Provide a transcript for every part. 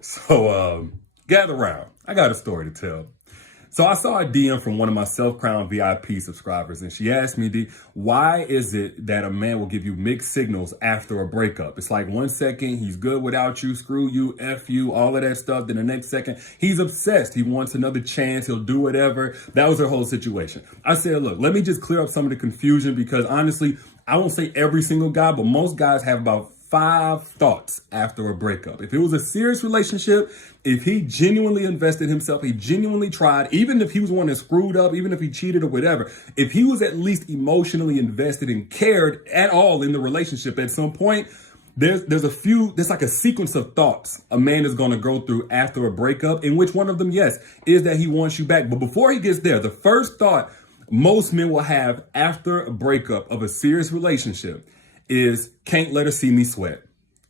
So gather round. I got a story to tell. So I saw a DM from one of my self-crowned VIP subscribers, and she asked me, why is it that a man will give you mixed signals after a breakup? It's like 1 second, he's good without you, screw you, F you, all of that stuff. Then the next second, he's obsessed. He wants another chance. He'll do whatever. That was her whole situation. I said, look, let me just clear up some of the confusion because honestly, I won't say every single guy, but most guys have about 5 thoughts after a breakup. If it was a serious relationship, if he genuinely invested himself, he genuinely tried, even if he was one that screwed up, even if he cheated or whatever, if he was at least emotionally invested and cared at all in the relationship at some point, there's like a sequence of thoughts a man is going to go through after a breakup, in which one of them, yes, is that he wants you back. But before he gets there, the first thought most men will have after a breakup of a serious relationship is can't let her see me sweat.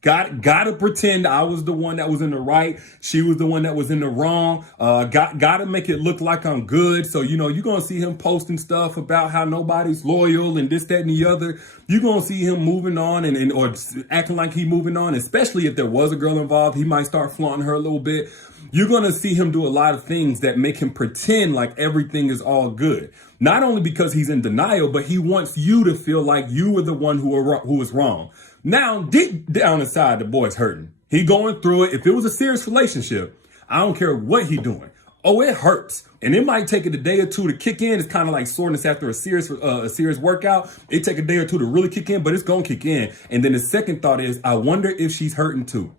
Gotta pretend I was the one that was in the right. She was the one that was in the wrong. Gotta make it look like I'm good. So, you're going to see him posting stuff about how nobody's loyal and this, that, and the other. You're going to see him moving on or acting like he moving on, especially if there was a girl involved. He might start flaunting her a little bit. You're going to see him do a lot of things that make him pretend like everything is all good. Not only because he's in denial, but he wants you to feel like you were the one who was wrong. Now, deep down inside, the boy's hurting. He going through it. If it was a serious relationship, I don't care what he doing. Oh, it hurts. And it might take it a day or two to kick in. It's kind of like soreness after a serious workout. It take a day or two to really kick in, but it's going to kick in. And then the second thought is, I wonder if she's hurting too.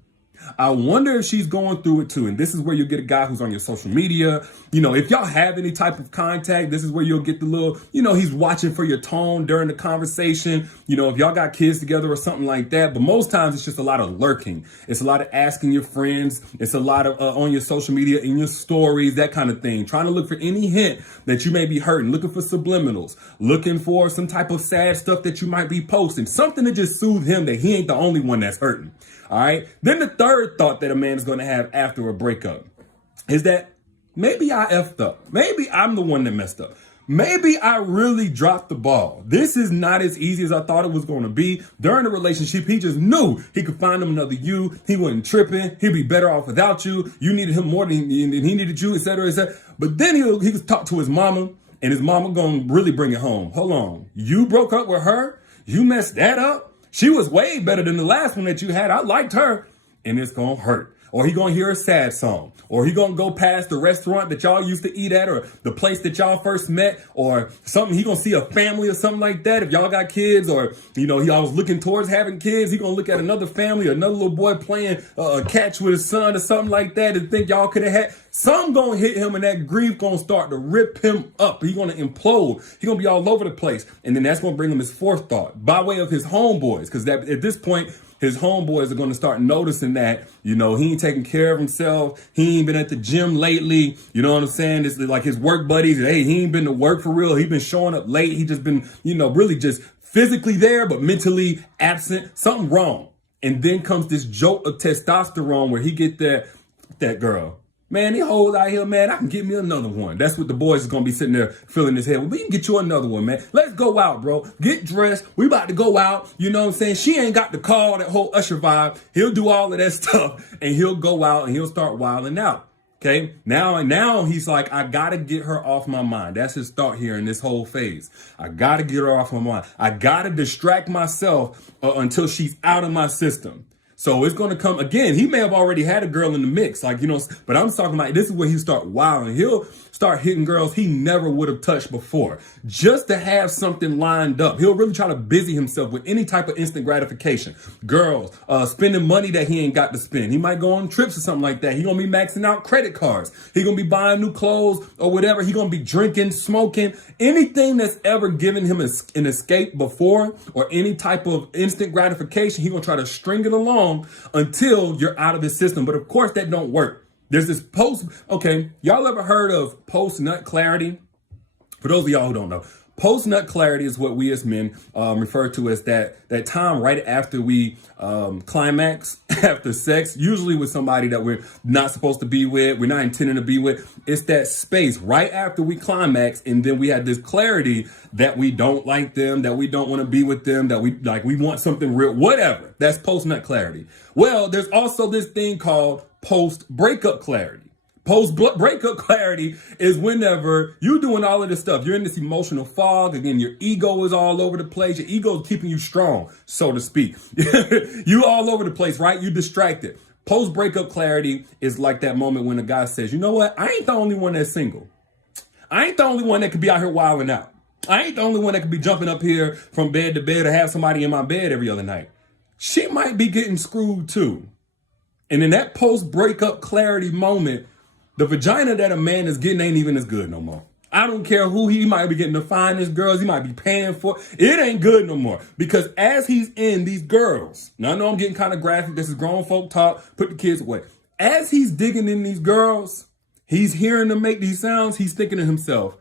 I wonder if she's going through it too. And this is where you get a guy who's on your social media. If y'all have any type of contact, this is where you'll get the little, he's watching for your tone during the conversation. If y'all got kids together or something like that. But most times it's just a lot of lurking. It's a lot of asking your friends. It's a lot of on your social media, in your stories, that kind of thing. Trying to look for any hint that you may be hurting. Looking for subliminals. Looking for some type of sad stuff that you might be posting. Something to just soothe him that he ain't the only one that's hurting. All right. Then the third thought that a man is going to have after a breakup is that maybe I effed up. Maybe I'm the one that messed up. Maybe I really dropped the ball. This is not as easy as I thought it was going to be. During the relationship, he just knew he could find him another you. He wasn't tripping. He'd be better off without you. You needed him more than he needed you, et cetera, et cetera. But then he could talk to his mama, and his mama going to really bring it home. Hold on. You broke up with her? You messed that up? She was way better than the last one that you had. I liked her. And it's going to hurt. Or he going to hear a sad song. Or he going to go past the restaurant that y'all used to eat at, or the place that y'all first met, or something. He going to see a family or something like that. If y'all got kids, or, he was looking towards having kids, he going to look at another family, another little boy playing catch with his son or something like that, and think y'all could have had. Something going to hit him, and that grief going to start to rip him up. He going to implode. He going to be all over the place. And then that's going to bring him his fourth thought by way of his homeboys. Because at this point, his homeboys are going to start noticing that, he ain't taking care of himself. He ain't been at the gym lately. You know what I'm saying? It's like his work buddies. Hey, he ain't been to work for real. He been showing up late. He just been, really just physically there, but mentally absent. Something wrong. And then comes this jolt of testosterone where he get that girl. Man, these hoes out here, man, I can get me another one. That's what the boys is going to be sitting there feeling his head. Well, we can get you another one, man. Let's go out, bro. Get dressed. We about to go out. You know what I'm saying? She ain't got the call, that whole Usher vibe. He'll do all of that stuff, and he'll go out, and he'll start wilding out. Okay, now he's like, I got to get her off my mind. That's his thought here in this whole phase. I got to get her off my mind. I got to distract myself until she's out of my system. So it's going to come again. He may have already had a girl in the mix, but I'm talking about this is where he start wilding. He'll start hitting girls he never would have touched before just to have something lined up. He'll really try to busy himself with any type of instant gratification. Girls, spending money that he ain't got to spend. He might go on trips or something like that. He going to be maxing out credit cards. He going to be buying new clothes or whatever. He going to be drinking, smoking, anything that's ever given him an escape before or any type of instant gratification. He going to try to string it along until you're out of his system. But of course that don't work. There's this y'all ever heard of post-nut clarity? For those of y'all who don't know, post-nut clarity is what we as men refer to as that time right after we climax, after sex, usually with somebody that we're not supposed to be with, we're not intending to be with. It's that space right after we climax, and then we have this clarity that we don't like them, that we don't want to be with them, that we want something real, whatever. That's post-nut clarity. Well, there's also this thing called post-breakup clarity. Post-breakup clarity is whenever you're doing all of this stuff. You're in this emotional fog. Again, your ego is all over the place. Your ego is keeping you strong, so to speak. You all over the place, right? You're distracted. Post-breakup clarity is like that moment when a guy says, you know what? I ain't the only one that's single. I ain't the only one that could be out here wilding out. I ain't the only one that could be jumping up here from bed to bed or have somebody in my bed every other night. She might be getting screwed too. And in that post-breakup clarity moment, the vagina that a man is getting ain't even as good no more. I don't care who he might be getting, the finest girls he might be paying for. It ain't good no more. Because as he's in these girls, now I know I'm getting kind of graphic. This is grown folk talk. Put the kids away. As he's digging in these girls, he's hearing them make these sounds. He's thinking to himself,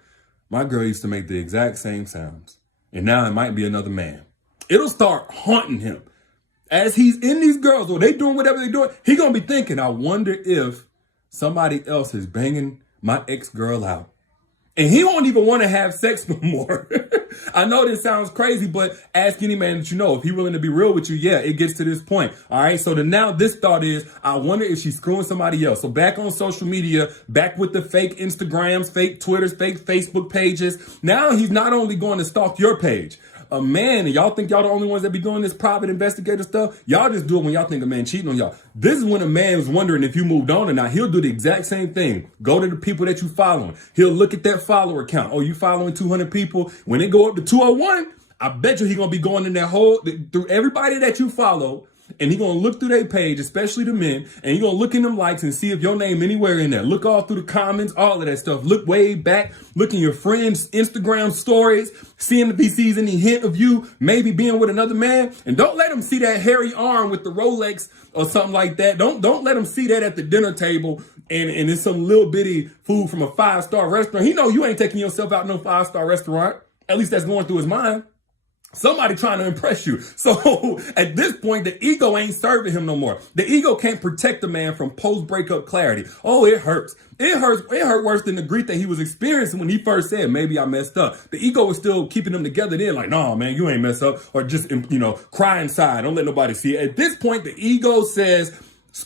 my girl used to make the exact same sounds. And now it might be another man. It'll start haunting him. As he's in these girls, or they doing whatever they're doing, he going to be thinking, I wonder if somebody else is banging my ex-girl out. And he won't even want to have sex no more. I know this sounds crazy, but ask any man that you know. If he's willing to be real with you, yeah, it gets to this point. All right, so now this thought is, I wonder if she's screwing somebody else. So back on social media, back with the fake Instagrams, fake Twitters, fake Facebook pages. Now he's not only going to stalk your page. A man, and y'all think y'all the only ones that be doing this private investigator stuff? Y'all just do it when y'all think a man cheating on y'all. This is when a man is wondering if you moved on or not. He'll do the exact same thing. Go to the people that you following. He'll look at that follower count. Oh, you following 200 people? When they go up to 201, I bet you he gonna be going in that through everybody that you follow. And he gonna look through their page, especially the men, and he gonna look in them likes and see if your name anywhere in there. Look all through the comments, all of that stuff. Look way back, look in your friends' Instagram stories, seeing if he sees any hint of you maybe being with another man. And don't let him see that hairy arm with the Rolex or something like that. Don't let him see that at the dinner table and it's some little bitty food from a 5-star restaurant. He know you ain't taking yourself out no 5-star restaurant. At least that's going through his mind. Somebody trying to impress you. So at this point, the ego ain't serving him no more. The ego can't protect the man from post-breakup clarity. Oh, it hurts. It hurts. It hurt worse than the grief that he was experiencing when he first said, maybe I messed up. The ego was still keeping them together then, like, no, man, you ain't messed up. Or just, cry inside. Don't let nobody see it. At this point, the ego says,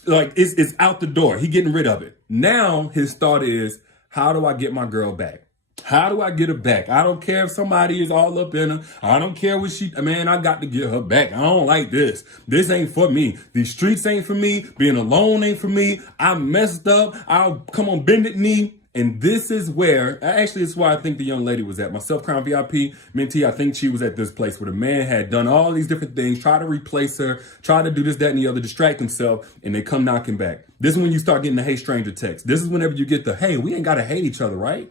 like, it's out the door. He getting rid of it. Now his thought is, how do I get my girl back? How do I get her back? I don't care if somebody is all up in her. I don't care what man, I got to get her back. I don't like this. This ain't for me. These streets ain't for me. Being alone ain't for me. I messed up. I'll come on bended knee. And this is where, actually, it's why I think the young lady was at. My Self-Crown VIP mentee, I think she was at this place where the man had done all these different things, try to replace her, try to do this, that, and the other, distract himself, and they come knocking back. This is when you start getting the hey stranger text. This is whenever you get the, hey, we ain't got to hate each other, right?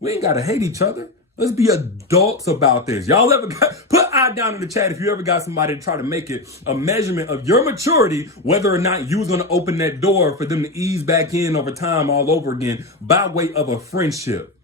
We ain't got to hate each other. Let's be adults about this. Y'all ever put I down in the chat if you ever got somebody to try to make it a measurement of your maturity, whether or not you was going to open that door for them to ease back in over time all over again by way of a friendship.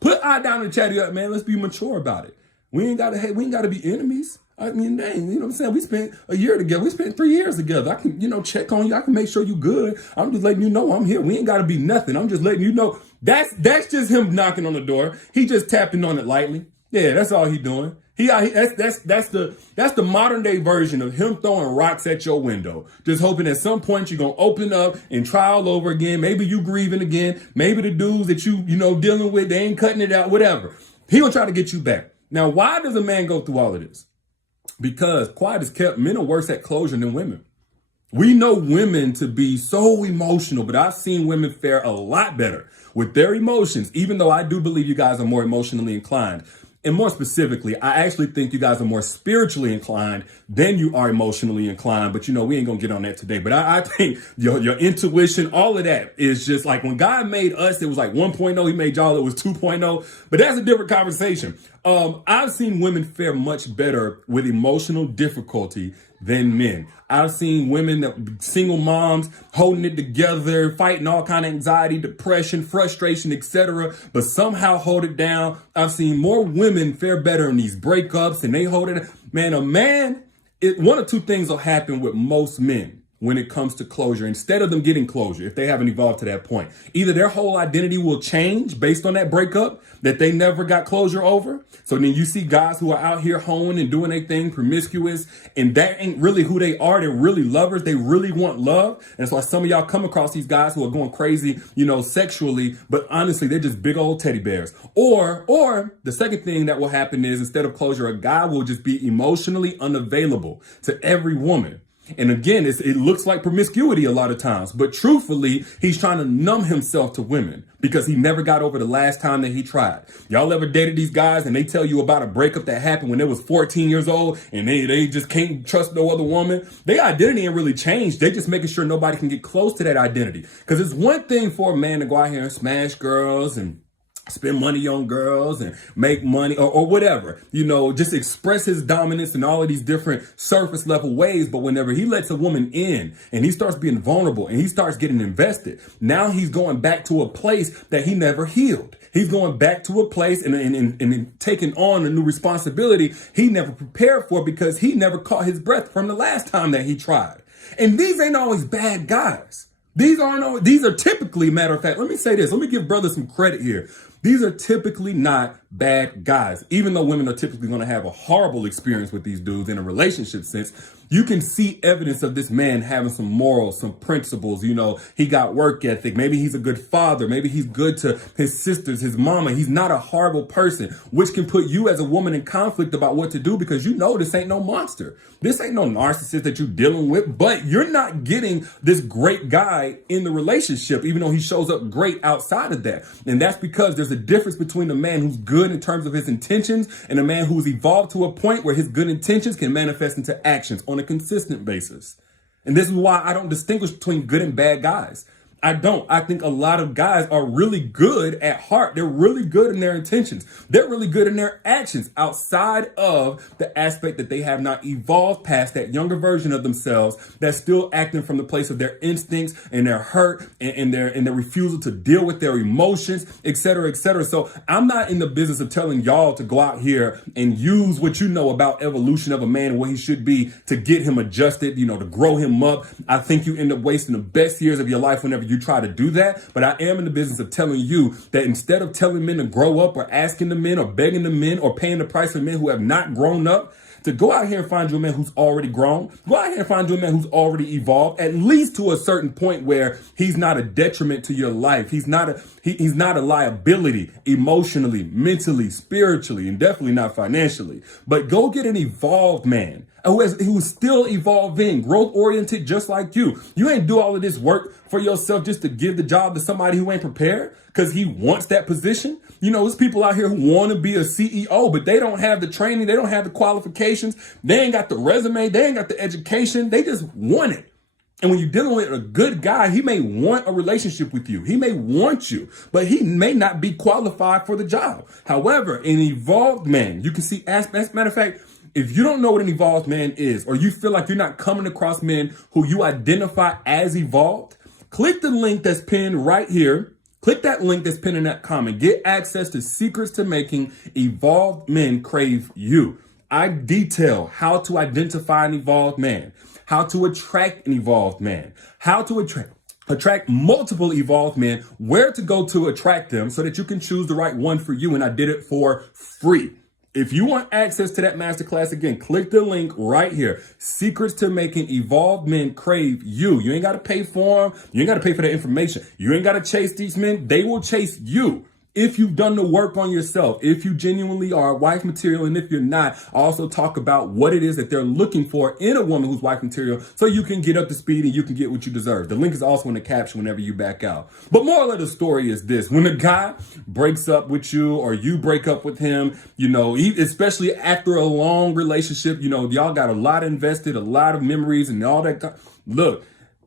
Put I down in the chat, man. Let's be mature about it. We ain't got to hate. We ain't got to be enemies. I mean, dang, you know what I'm saying? We spent a year together. We spent 3 years together. I can, check on you. I can make sure you good. I'm just letting you know I'm here. We ain't got to be nothing. I'm just letting you know. That's just him knocking on the door. He just tapping on it lightly. Yeah, that's all he doing. That's the modern day version of him throwing rocks at your window. Just hoping at some point you're gonna open up and try all over again. Maybe you grieving again. Maybe the dudes that you dealing with, they ain't cutting it out. Whatever. He gonna try to get you back. Now, why does a man go through all of this? Because quiet is kept. Men are worse at closure than women. We know women to be so emotional, but I've seen women fare a lot better with their emotions, even though I do believe you guys are more emotionally inclined. And more specifically, I actually think you guys are more spiritually inclined than you are emotionally inclined. But, we ain't going to get on that today. But I think your intuition, all of that is just like when God made us, it was like 1.0. He made y'all, it was 2.0. But that's a different conversation. I've seen women fare much better with emotional difficulty than men. I've seen women, single moms, holding it together, fighting all kind of anxiety, depression, frustration, etc., but somehow hold it down. I've seen more women fare better in these breakups and they hold it. Man, one of two things will happen with most men. when it comes to closure, instead of them getting closure, if they haven't evolved to that point. Either their whole identity will change based on that breakup that they never got closure over. So then you see guys who are out here hoeing and doing their thing, promiscuous, and that ain't really who they are. They're really lovers. They really want love. And that's why some of y'all come across these guys who are going crazy, sexually, but honestly, they're just big old teddy bears. Or the second thing that will happen is, instead of closure, a guy will just be emotionally unavailable to every woman. And again, it looks like promiscuity a lot of times, but truthfully, he's trying to numb himself to women because he never got over the last time that he tried. Y'all ever dated these guys and they tell you about a breakup that happened when they was 14 years old and they just can't trust no other woman? Their identity ain't really changed. They just making sure nobody can get close to that identity. Because it's one thing for a man to go out here and smash girls and spend money on girls and make money or whatever, just express his dominance in all of these different surface level ways. But whenever he lets a woman in and he starts being vulnerable and he starts getting invested, now he's going back to a place that he never healed. He's going back to a place and taking on a new responsibility he never prepared for because he never caught his breath from the last time that he tried. And these ain't always bad guys. These are typically, matter of fact, let me say this. Let me give brothers some credit here. These are typically not bad guys. Even though women are typically going to have a horrible experience with these dudes in a relationship sense, you can see evidence of this man having some morals, some principles. He got work ethic. Maybe he's a good father. Maybe he's good to his sisters, his mama. He's not a horrible person, which can put you as a woman in conflict about what to do because this ain't no monster. This ain't no narcissist that you're dealing with, but you're not getting this great guy in the relationship, even though he shows up great outside of that. And that's because there's a difference between a man who's good in terms of his intentions and a man who's evolved to a point where his good intentions can manifest into actions on a consistent basis. And this is why I don't distinguish between good and bad guys. I don't. I think a lot of guys are really good at heart. They're really good in their intentions. They're really good in their actions outside of the aspect that they have not evolved past that younger version of themselves that's still acting from the place of their instincts and their hurt and their refusal to deal with their emotions, et cetera, et cetera. So I'm not in the business of telling y'all to go out here and use what you know about evolution of a man and what he should be to get him adjusted, to grow him up. I think you end up wasting the best years of your life whenever you try to do that. But I am in the business of telling you that instead of telling men to grow up or asking the men or begging the men or paying the price for men who have not grown up, to go out here and find you a man who's already grown. Go out here and find you a man who's already evolved, at least to a certain point where he's not a detriment to your life. He's not a liability emotionally, mentally, spiritually, and definitely not financially. But go get an evolved man who's still evolving, growth oriented, just like you. You ain't do all of this work for yourself just to give the job to somebody who ain't prepared because he wants that position. There's people out here who want to be a CEO, but they don't have the training. They don't have the qualifications. They ain't got the resume. They ain't got the education. They just want it. And when you're dealing with a good guy, he may want a relationship with you. He may want you, but he may not be qualified for the job. However, an evolved man, you can see, as a matter of fact, if you don't know what an evolved man is, or you feel like you're not coming across men who you identify as evolved, click the link that's pinned right here. Click that link that's pinned in that comment. Get access to secrets to making evolved men crave you. I detail how to identify an evolved man, how to attract an evolved man, how to attract multiple evolved men, where to go to attract them so that you can choose the right one for you. And I did it for free. If you want access to that masterclass, again, click the link right here. Secrets to making evolved men crave you. You ain't got to pay for them. You ain't got to pay for that information. You ain't got to chase these men. They will chase you. If you've done the work on yourself, if you genuinely are wife material, and if you're not, also talk about what it is that they're looking for in a woman who's wife material so you can get up to speed and you can get what you deserve. The link is also in the caption whenever you back out. But moral of the story is this. When a guy breaks up with you or you break up with him, especially after a long relationship, y'all got a lot invested, a lot of memories and all that. Look,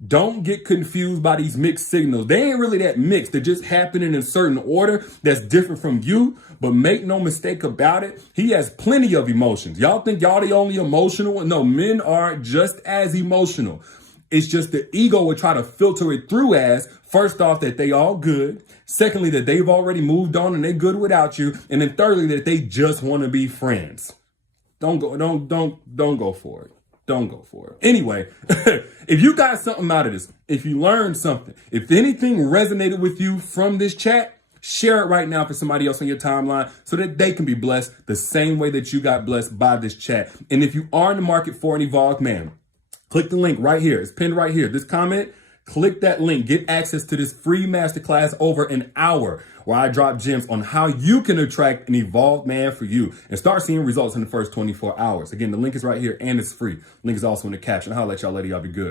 don't get confused by these mixed signals. They ain't really that mixed. They're just happening in a certain order that's different from you. But make no mistake about it, he has plenty of emotions. Y'all think y'all the only emotional one? No, men are just as emotional. It's just the ego will try to filter it through as, first off, that they all good. Secondly, that they've already moved on and they're good without you. And then thirdly, that they just want to be friends. Don't go for it. don't go for it. Anyway, if you got something out of this, if you learned something, if anything resonated with you from this chat, share it right now for somebody else on your timeline so that they can be blessed the same way that you got blessed by this chat. And if you are in the market for an evolved man, click the link right here. It's pinned right here. This comment, click that link. Get access to this free masterclass over an hour where I drop gems on how you can attract an evolved man for you and start seeing results in the first 24 hours. Again, the link is right here and it's free. Link is also in the caption. I'll let y'all be good.